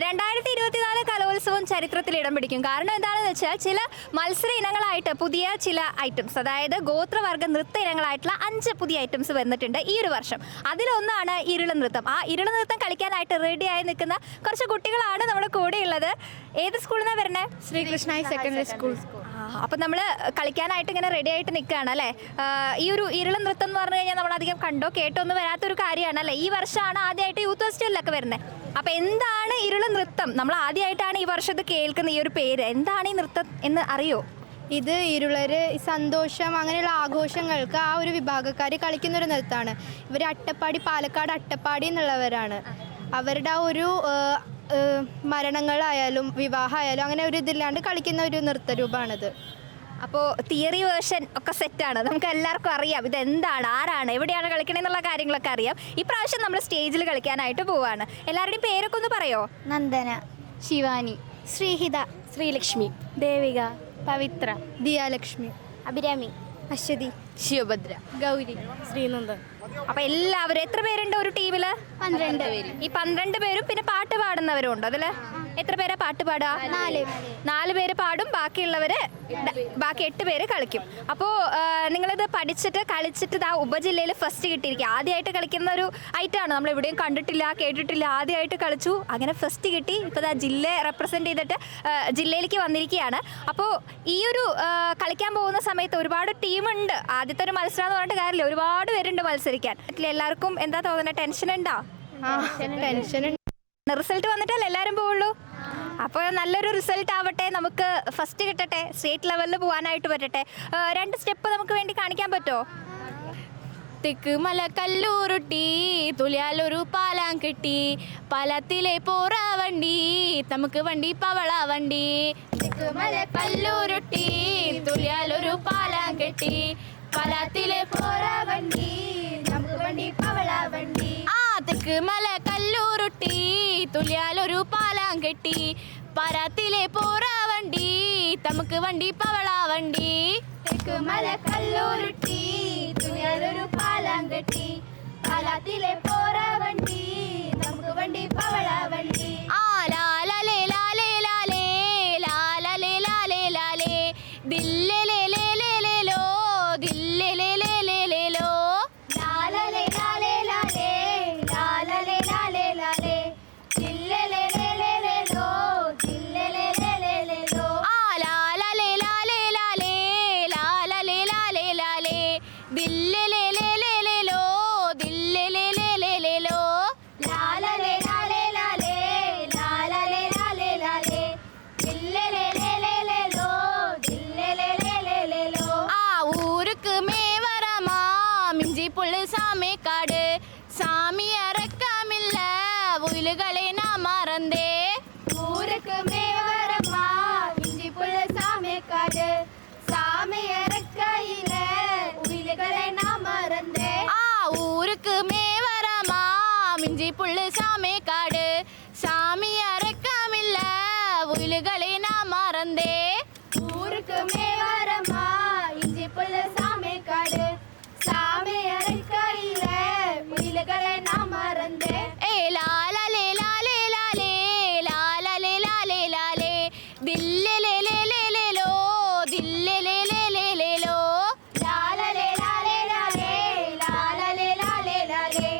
2024 കലോത്സവം ചരിത്രത്തിൽ ഇടം പിടിക്കും. കാരണം എന്താണെന്ന് വെച്ചാൽ ചില മത്സര ഇനങ്ങളായിട്ട് പുതിയ ചില ഐറ്റംസ്, അതായത് ഗോത്രവർഗ നൃത്ത ഇനങ്ങളായിട്ടുള്ള 5 പുതിയ ഐറ്റംസ് വന്നിട്ടുണ്ട് ഈ ഒരു വർഷം. അതിലൊന്നാണ് ഇരുള നൃത്തം. ആ ഇരുള നൃത്തം കളിക്കാനായിട്ട് റെഡിയായി നിൽക്കുന്ന കുറച്ച് കുട്ടികളാണ് നമ്മുടെ കൂടെയുള്ളത്. ഏത് സ്കൂളിൽ നിന്നാണ് വരുന്നത്? Sreekrishna secondary school. അപ്പം നമ്മൾ കളിക്കാനായിട്ട് ഇങ്ങനെ റെഡി ആയിട്ട് നിൽക്കുകയാണ് അല്ലേ. ഈ ഒരു ഇരുള നൃത്തം എന്ന് പറഞ്ഞു കഴിഞ്ഞാൽ നമ്മളധികം കണ്ടോ കേട്ടോ ഒന്നും വരാത്തൊരു കാര്യമാണ് അല്ലേ. ഈ വർഷമാണ് ആദ്യമായിട്ട് യൂത്ത് ഫെസ്റ്റിവലിലൊക്കെ വരുന്നത്. അപ്പം എന്താണ് ഇരുള നൃത്തം? നമ്മൾ ആദ്യമായിട്ടാണ് ഈ വർഷത്ത് കേൾക്കുന്ന ഈ ഒരു പേര്. എന്താണ് ഈ നൃത്തം എന്ന് അറിയോ? ഇത് ഇരുളര് സന്തോഷം അങ്ങനെയുള്ള ആഘോഷങ്ങൾക്ക് ആ ഒരു വിഭാഗക്കാർ കളിക്കുന്നൊരു നൃത്തമാണ്. ഇവർ അട്ടപ്പാടി, പാലക്കാട് അട്ടപ്പാടി എന്നുള്ളവരാണ്. അവരുടെ ആ ഒരു മരണങ്ങളായാലും വിവാഹമായാലും അങ്ങനെ ഒരു ഇതില്ലാണ്ട് കളിക്കുന്ന ഒരു നൃത്തരൂപമാണിത്. അപ്പോൾ തിയറി വേർഷൻ ഒക്കെ സെറ്റാണ്, നമുക്ക് എല്ലാവർക്കും അറിയാം ഇതെന്താണ്, ആരാണ്, എവിടെയാണ് കളിക്കണമെന്നുള്ള കാര്യങ്ങളൊക്കെ അറിയാം. ഇപ്രാവശ്യം നമ്മൾ സ്റ്റേജിൽ കളിക്കാനായിട്ട് പോവാണ്. എല്ലാവരുടെയും പേരൊക്കെ ഒന്ന് പറയോ? നന്ദന, ശിവാനി, ശ്രീഹിത, ശ്രീലക്ഷ്മി, ദേവിക, പവിത്ര, ദിയാലക്ഷ്മി, അഭിരാമി, അശ്വതി, ശിവഭദ്ര, ഗൗരി, ശ്രീനന്ദൻ. അപ്പൊ എല്ലാവരും എത്ര പേരുണ്ട് ഒരു ടീമില്? 12 ഈ 12 പേരും പിന്നെ പാട്ട് പാടുന്നവരും ഉണ്ട് അതില്. എത്ര പേരാ പാട്ട് പാടുക? 4 പേര് പാടും, ബാക്കി 8 പേര് കളിക്കും. അപ്പോൾ നിങ്ങളിത് പഠിച്ചിട്ട് കളിച്ചിട്ട് ഇതാ ഉപജില്ലയിൽ ഫസ്റ്റ് കിട്ടിയിരിക്കുക. ആദ്യമായിട്ട് കളിക്കുന്ന ഒരു ഐറ്റമാണ്, നമ്മൾ എവിടെയും കണ്ടിട്ടില്ല കേട്ടിട്ടില്ല, ആദ്യമായിട്ട് കളിച്ചു, അങ്ങനെ ഫസ്റ്റ് കിട്ടി. ഇപ്പോൾ ഇതാ ജില്ലയെ റെപ്രസെൻറ്റ് ചെയ്തിട്ട് ജില്ലയിലേക്ക് വന്നിരിക്കുകയാണ്. അപ്പോൾ ഈ ഒരു കളിക്കാൻ പോകുന്ന സമയത്ത് ഒരുപാട് ടീമുണ്ട്. ആദ്യത്തെ ഒരു മത്സരം എന്ന് പറഞ്ഞിട്ട് കാര്യമില്ല, ഒരുപാട് പേരുണ്ട് മത്സരിക്കാൻ. എല്ലാവർക്കും എന്താ തോന്നുന്നത്? ടെൻഷൻ ഉണ്ടോ? ടെൻഷൻ. റിസൾട്ട് വന്നിട്ടല്ലേ എല്ലാവരും പോവുള്ളൂ. അപ്പോൾ നല്ലൊരു റിസൾട്ട് ആവട്ടെ, നമുക്ക് ഫസ്റ്റ് കിട്ടട്ടെ, സ്റ്റേറ്റ് ലെവലിൽ പോകാനായിട്ട് പറ്റട്ടെ. 2 സ്റ്റെപ്പ് നമുക്ക് വേണ്ടി കാണിക്കാൻ പറ്റുമോ? തെക്ക് മല കല്ലൂരുട്ടി, തുലിയാലൊരു പാലാം കെട്ടി, പാലത്തിലെ പോറ വണ്ടി, നമുക്ക് വണ്ടി പവള വണ്ടി. തെക്ക് മല കല്ലൂരുട്ടി, തുലിയാലൊരു പാലാം കെട്ടി, പാലത്തിലെ പോറ വണ്ടി, നമുക്ക് വണ്ടി പവള വണ്ടി. തെക്ക് മല കല്ലൂരുട്ടി, തുലിയാലൊരു പാലാം കെട്ടി, പാലത്തിലെ പോറ വണ്ടി, നമുക്ക് വണ്ടി പവള വണ്ടി. തെക്ക് മല കല്ലൂരുട്ടി, തുലിയാലൊരു പാലാം കെട്ടി, പാലത്തിലെ പോറ വണ്ടി, നമുക്ക് വണ്ടി പവള വണ്ടി. ലാലേ ലാലേ ലാലേ ലാലേ ലാലേ ലാലേ ദില്ലേ ലേ ലേ ലേ ലേ ലോ ദില്ലേ ലേ ലേ ലേ ലേ ലോ ലാലേ ലാലേ ലാലേ ലാലേ ലാലേ ലാലേ ദില്ലേ ലേ ലേ ലേ ലേ ലോ ദില്ലേ ലേ ലേ ലേ ലേ ലോ ലാലേ ലാലേ ലാലേ ലാലേ ലാലേ ലാലേ ദില്ലേ ലേ ലേ ലേ ലേ ലോ ദില്ലേ ലേ ലേ ലേ ലേ ലോ ലാലേ ലാലേ ലാലേ ലാലേ ലാലേ ലാലേ ദില്ലേ ലേ ലേ ലേ ലേ ലോ ദില്ലേ ലേ ലേ ലേ ലേ ലോ. ഊருக்கு മേവരമാ മിഞ്ചി പുള്ളി സാമേക്കാട്, സാമി അറക്കാമില്ല ഉയിലുകളെ നാം മറന്നേ. ഊருக்கு മേവരമാ മിഞ്ചി പുള്ളി സാമേക്കാട്, സാമി അറക്കയില്ല ഉയിലുകളെ നാം മറന്നേ. ഊருக்கு മേവരമാ മിഞ്ചി പുള്ളി സാമേക്കാട്, സാമി അറക്കാമില്ല ഉയിലുകളെ നാം മറന്നേ. ഊருக்கு മേവരമാ ഇഞ്ചി പുള്ളി സാമേക്കാട്, സാമി അറക്കയില്ല ഉയിലുകളെ നാം മറന്നേ. ലാലേ ലാലേ ലാലേ ലാലേ ലാലേ ലാലേ ദില്ലേ ലേ ലേ ലേ ലേ ലോ ദില്ലേ ലേ ലേ ലേ ലേ ലോ ലാലേ ലാലേ ലാലേ ലാലേ ലാലേ ലാലേ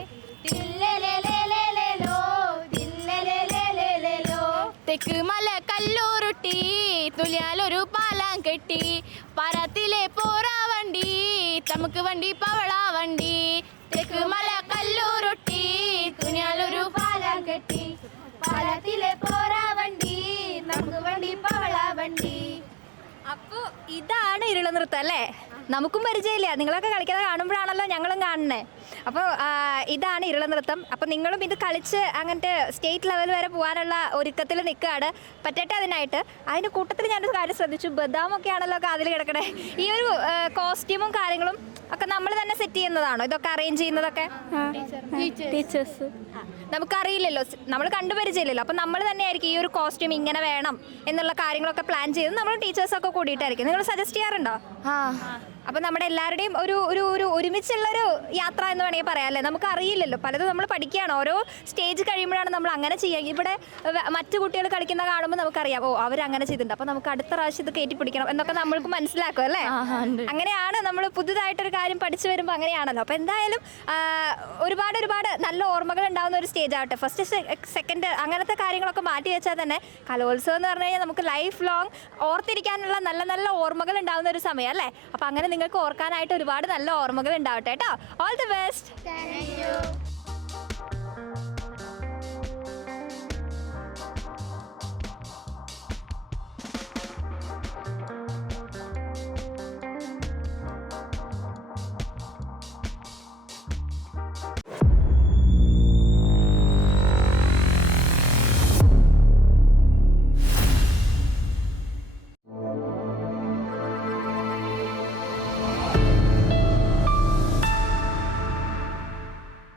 ദില്ലേ ലേ ലേ ലേ ലേ ലോ ദില്ലേ ലേ ലേ ലേ ലേ ലോ. തെക്ക് മല കല്ലൂരുട്ടി, തുലിയാലൊരു പാലാം കെട്ടി, പാലത്തിലെ പോറ വണ്ടി, നമുക്ക് വണ്ടി പവള വണ്ടി. തെക്ക് മല കല്ലൂരുട്ടി, തുലിയാലൊരു പാലാം കെട്ടി, പാലത്തിലെ പോറ വണ്ടി, നമുക്ക് വണ്ടി പവള വണ്ടി. അപ്പോൾ ഇതാണ് ഇരുള നൃത്തം അല്ലേ? നമുക്കും പരിചയമില്ല, നിങ്ങളൊക്കെ കളിക്കുന്നത് കാണുമ്പോഴാണല്ലോ ഞങ്ങളും കാണുന്നത്. അപ്പോൾ ഇതാണ് ഇരുള നൃത്തം. അപ്പോൾ നിങ്ങളും ഇത് കളിച്ച് അങ്ങനത്തെ സ്റ്റേറ്റ് ലെവൽ വരെ പോകാനുള്ള ഒരുക്കത്തിൽ നിൽക്കുകയാണ്, പറ്റട്ടെ അതിനായിട്ട്. അതിൻ്റെ കൂട്ടത്തിൽ ഞാനൊരു കാര്യം ശ്രദ്ധിച്ചു, ബദാമൊക്കെ ആണല്ലോ കാതിൽ കിടക്കണേ. ഈ ഒരു കോസ്റ്റ്യൂമും കാര്യങ്ങളും ഒക്കെ നമ്മൾ തന്നെ സെറ്റ് ചെയ്യുന്നതാണോ? ഇതൊക്കെ അറേഞ്ച് ചെയ്യുന്നതൊക്കെ ടീച്ചേഴ്സ്. നമുക്കറിയില്ലല്ലോ, നമ്മൾ കണ്ടുപരിചയമില്ലല്ലോ. അപ്പം നമ്മൾ തന്നെയായിരിക്കും ഈ ഒരു കോസ്റ്റ്യൂം ഇങ്ങനെ വേണം എന്നുള്ള കാര്യങ്ങളൊക്കെ പ്ലാൻ ചെയ്ത് നമ്മൾ ടീച്ചേഴ്സൊക്കെ കൂടിയിട്ടായിരിക്കും. നിങ്ങൾ സജസ്റ്റ് ചെയ്യാറുണ്ടോ? അപ്പോൾ നമ്മുടെ എല്ലാവരുടെയും ഒരു ഒരു ഒരു ഒരുമിച്ചുള്ളൊരു യാത്ര എന്ന് വേണമെങ്കിൽ പറയാം അല്ലേ. നമുക്ക് അറിയില്ലല്ലോ, പലതും നമ്മൾ പഠിക്കുകയാണ്. ഓരോ സ്റ്റേജ് കഴിയുമ്പോഴാണ് നമ്മൾ അങ്ങനെ ചെയ്യുക. ഇവിടെ മറ്റു കുട്ടികൾ കളിക്കുന്ന കാണുമ്പോൾ നമുക്കറിയാം, ഓ അവരങ്ങനെ ചെയ്തിട്ടുണ്ട്, അപ്പോൾ നമുക്ക് അടുത്ത പ്രാവശ്യം ഇത് കയറ്റി പിടിക്കണം എന്നൊക്കെ നമ്മൾക്ക് മനസ്സിലാക്കും അല്ലേ. അങ്ങനെയാണ് നമ്മൾ പുതുതായിട്ടൊരു കാര്യം പഠിച്ചു വരുമ്പോൾ അങ്ങനെയാണല്ലോ. അപ്പോൾ എന്തായാലും ഒരുപാട് ഒരുപാട് നല്ല ഓർമ്മകൾ ഉണ്ടാകുന്ന ഒരു സ്റ്റേജ് ആവട്ടെ. ഫസ്റ്റ് സെക്കൻഡ് അങ്ങനത്തെ കാര്യങ്ങളൊക്കെ മാറ്റി വെച്ചാൽ തന്നെ കലോത്സവം എന്ന് പറഞ്ഞു കഴിഞ്ഞാൽ നമുക്ക് ലൈഫ് ലോങ് ഓർത്തിരിക്കാനുള്ള നല്ല നല്ല ഓർമ്മകൾ ഉണ്ടാകുന്ന ഒരു സമയം അല്ലേ. അപ്പോൾ അങ്ങനെ നിങ്ങൾക്ക് ഓർക്കാനായിട്ട് ഒരുപാട് നല്ല ഓർമ്മകൾ ഉണ്ടാവട്ടെ കേട്ടോ. All the best. Thank you.